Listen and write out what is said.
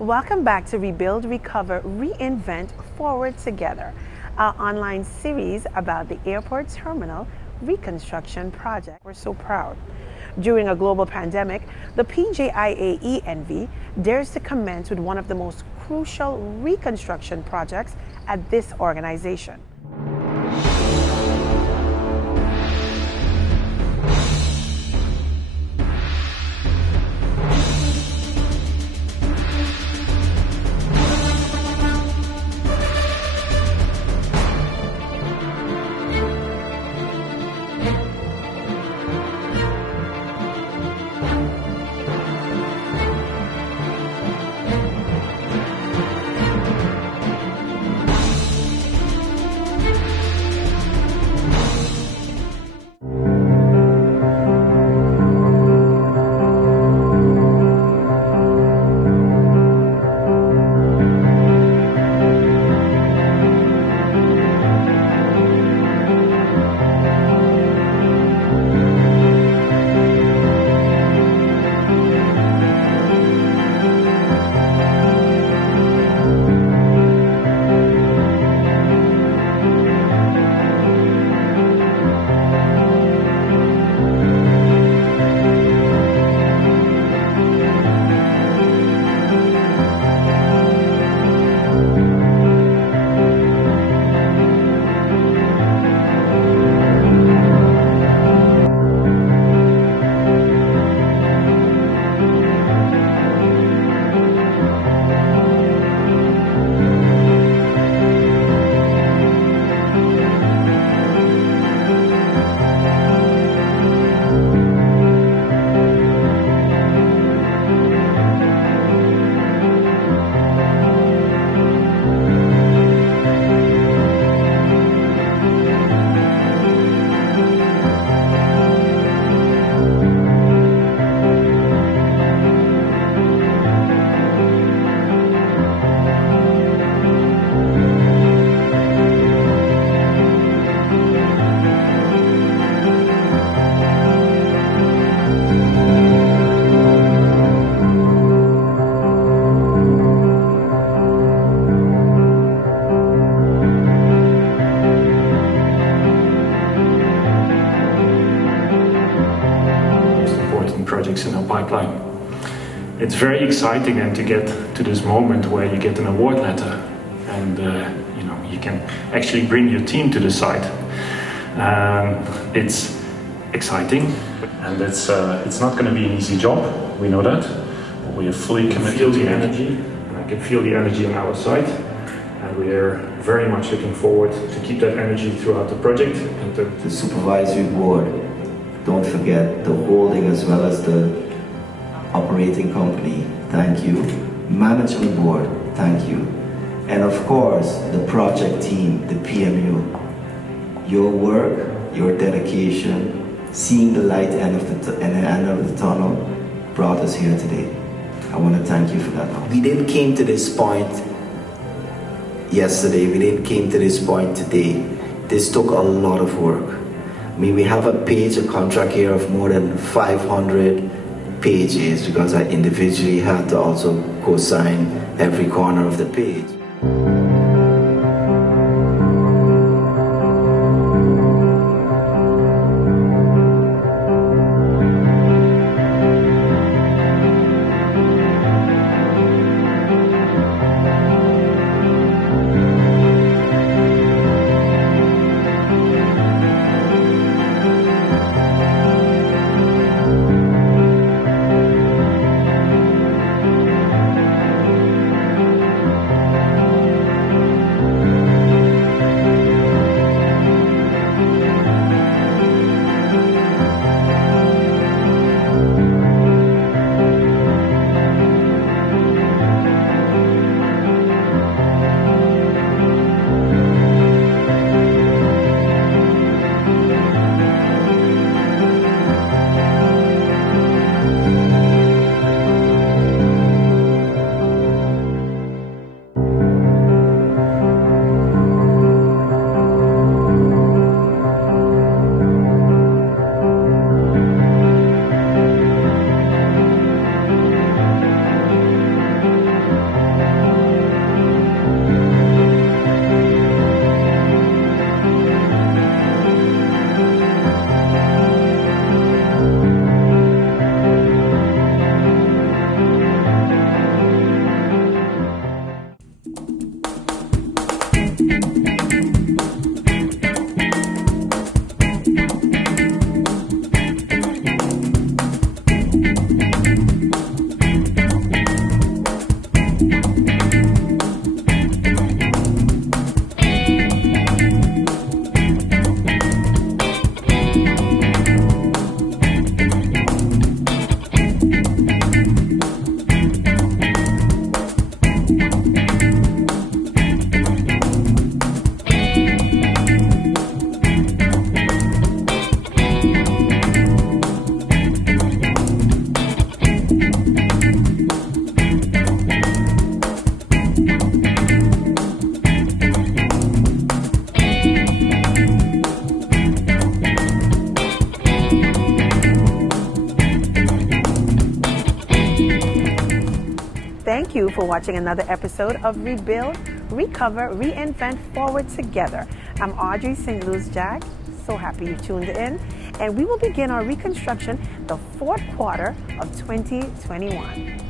Welcome back to Rebuild, Recover, Reinvent, Forward Together, our online series about the Airport Terminal Reconstruction Project. We're so proud. During a global pandemic, the PJIA ENV dares to commence with one of the most crucial reconstruction projects at this organization. Projects in our pipeline. It's very exciting then to get to this moment where you get an award letter and you can actually bring your team to the site. It's exciting, and it's not going to be an easy job. We know that, but we are fully committed to the energy. I can feel the energy on our site, and we are very much looking forward to keep that energy throughout the project. And the supervisory board. Don't forget the holding as well as the operating company, thank you. Management board, thank you. And of course, the project team, the PMU. Your work, your dedication, seeing the light end of the tunnel brought us here today. I want to thank you for that. We didn't came to this point yesterday, we didn't came to this point today. This took a lot of work. I mean, we have a contract here of more than 500 pages because I individually had to also co-sign every corner of the page. Thank you for watching another episode of Rebuild, Recover, Reinvent, Forward Together. I'm Audrey St. Louis Jack. So happy you tuned in. And we will begin our reconstruction the fourth quarter of 2021.